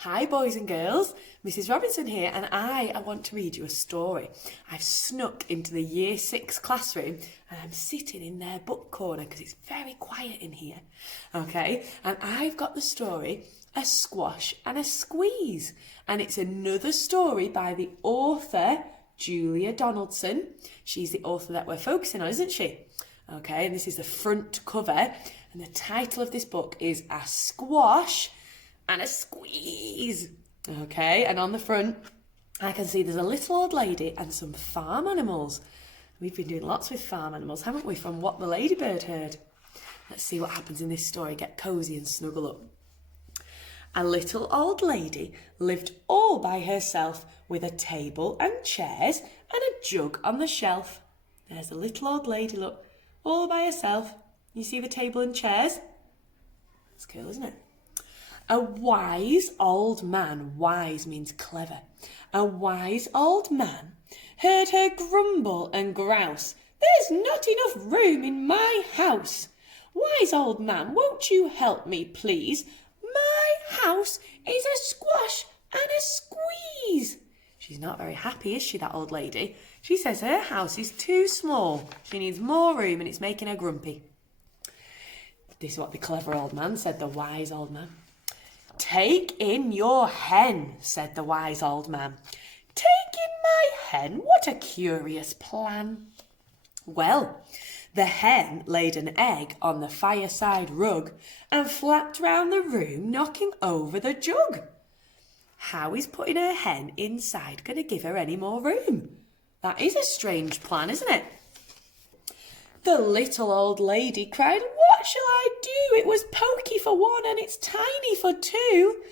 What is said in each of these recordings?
Hi boys and girls, Mrs Robinson here and I want to read you a story. I've snuck into the Year 6 classroom and I'm sitting in their book corner because it's very quiet in here. Okay, and I've got the story A Squash and a Squeeze, and it's another story by the author Julia Donaldson. She's the author that we're focusing on, isn't she? Okay, and this is the front cover and the title of this book is A Squash and a Squeeze. Okay, and on the front I can see there's a little old lady and some farm animals. We've been doing lots with farm animals, haven't we, from What the Ladybird Heard. Let's see what happens in this story. Get cosy and snuggle up. A little old lady lived all by herself with a table and chairs and a jug on the shelf. There's a little old lady, look, all by herself. You see the table and chairs? That's cool, isn't it? A wise old man, wise means clever. A wise old man heard her grumble and grouse. There's not enough room in my house. Wise old man, won't you help me, please? My house is a squash and a squeeze. She's not very happy, is she, that old lady? She says her house is too small. She needs more room and it's making her grumpy. This is what the clever old man said, the wise old man. Take in your hen, said the wise old man. Take in my hen? What a curious plan. Well, the hen laid an egg on the fireside rug and flapped round the room, knocking over the jug. How is putting her hen inside going to give her any more room? That is a strange plan, isn't it? The little old lady cried, What shall I do? It was pokey for one and it's tiny for two.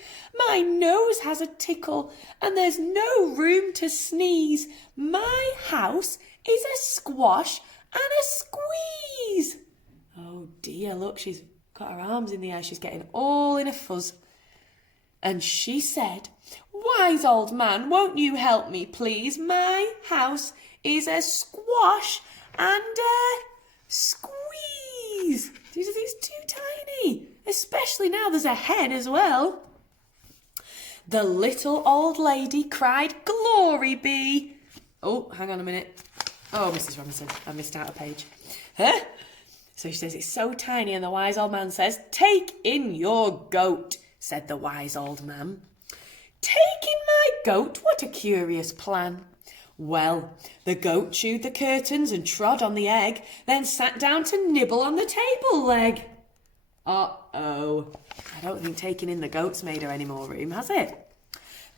My nose has a tickle and there's no room to sneeze. My house is a squash and a squeeze. Oh dear, look, she's got her arms in the air. She's getting all in a fuzz. And she said, Wise old man, won't you help me, please? My house is a squash and a squeeze. It's too tiny, especially now there's a hen as well. The little old lady cried, Glory be. Oh, hang on a minute. Oh, Mrs. Robinson, I missed out a page. Huh? So she says it's so tiny and the wise old man says, Take in your goat, said the wise old man. Take in my goat? What a curious plan. Well, the goat chewed the curtains and trod on the egg, then sat down to nibble on the table leg. Uh-oh. I don't think taking in the goat's made her any more room, has it?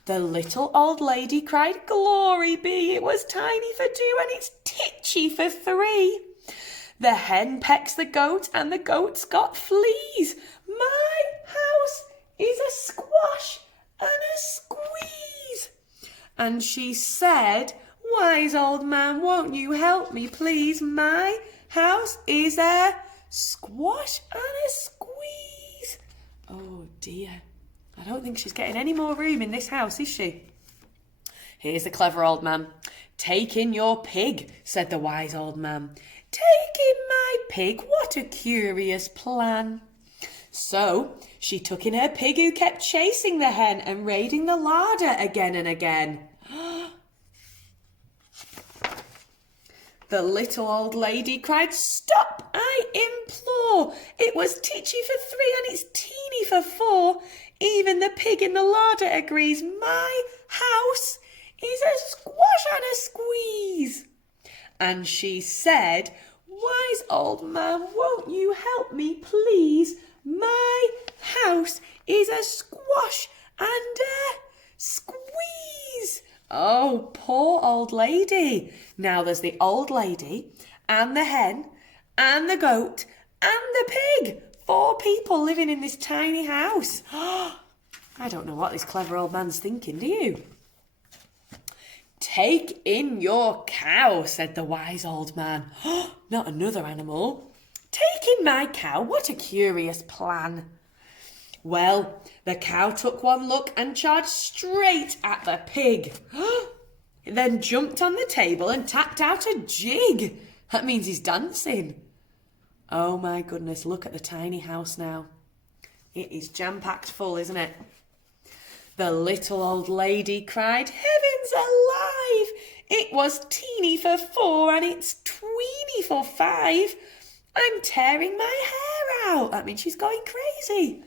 The little old lady cried, Glory be, it was tiny for two and it's titchy for three. The hen pecks the goat and the goat's got fleas. My house is a squash and a squeeze. And she said, Wise old man, won't you help me, please? My house is a squash and a squeeze. Oh dear. I don't think she's getting any more room in this house, is she? Here's the clever old man. Take in your pig, said the wise old man. Take in my pig? What a curious plan. So she took in her pig who kept chasing the hen and raiding the larder again and again. The little old lady cried, Stop, I implore. It was titchy for three and it's teeny for four. Even the pig in the larder agrees. My house is a squash and a squeeze. And she said, Wise old man, won't you help me, please? My house is a squash and a squeeze. Oh, poor old lady. Now there's the old lady and the hen and the goat and the pig. 4 people living in this tiny house. I don't know what this clever old man's thinking, do you? Take in your cow, said the wise old man. Not another animal. Take in my cow? What a curious plan. Well, the cow took one look and charged straight at the pig. It then jumped on the table and tapped out a jig. That means he's dancing. Oh my goodness, look at the tiny house now. It is jam-packed full, isn't it? The little old lady cried, "Heavens alive! It was Teeny for 4 and it's Tweeny for 5. I'm tearing my hair out." That means she's going crazy.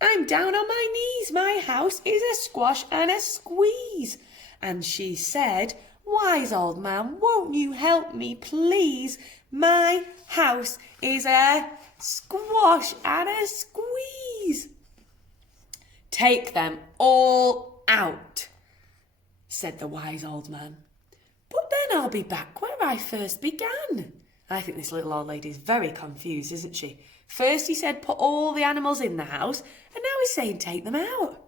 "I'm down on my knees. My house is a squash and a squeeze." And she said, "Wise old man, won't you help me, please? My house is a squash and a squeeze." "Take them all out," said the wise old man. "But then I'll be back where I first began." I think this little old lady is very confused, isn't she? First he said put all the animals in the house, and now he's saying take them out.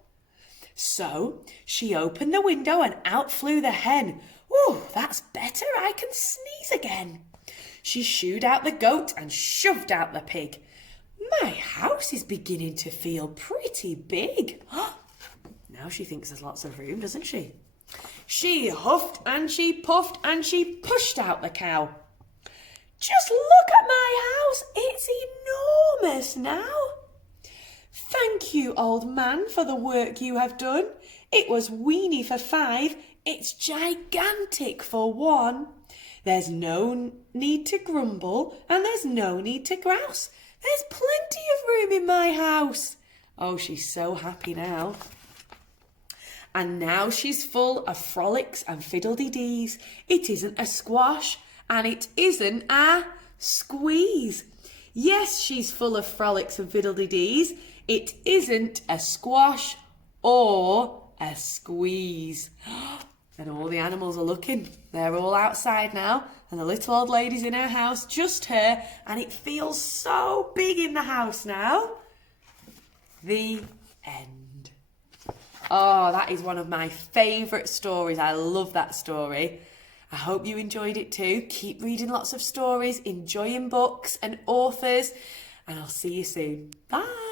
So she opened the window and out flew the hen. "Oh, that's better, I can sneeze again." She shooed out the goat and shoved out the pig. "My house is beginning to feel pretty big." Now she thinks there's lots of room, doesn't she? She huffed and she puffed and she pushed out the cow. "Just look at my house, it's enormous now." "Thank you, old man, for the work you have done. It was weeny for 5, it's gigantic for 1. There's no need to grumble and there's no need to grouse. There's plenty of room in my house." Oh, she's so happy now. And now she's full of frolics and fiddle-de-dees. It isn't a squash and it isn't a squeeze. Yes, she's full of frolics and fiddle-de-dees. It isn't a squash or a squeeze. And all the animals are looking. They're all outside now, and the little old lady's in her house, just her, and it feels so big in the house now. The end. Oh, that is one of my favourite stories. I love that story. I hope you enjoyed it too. Keep reading lots of stories, enjoying books and authors, and I'll see you soon. Bye.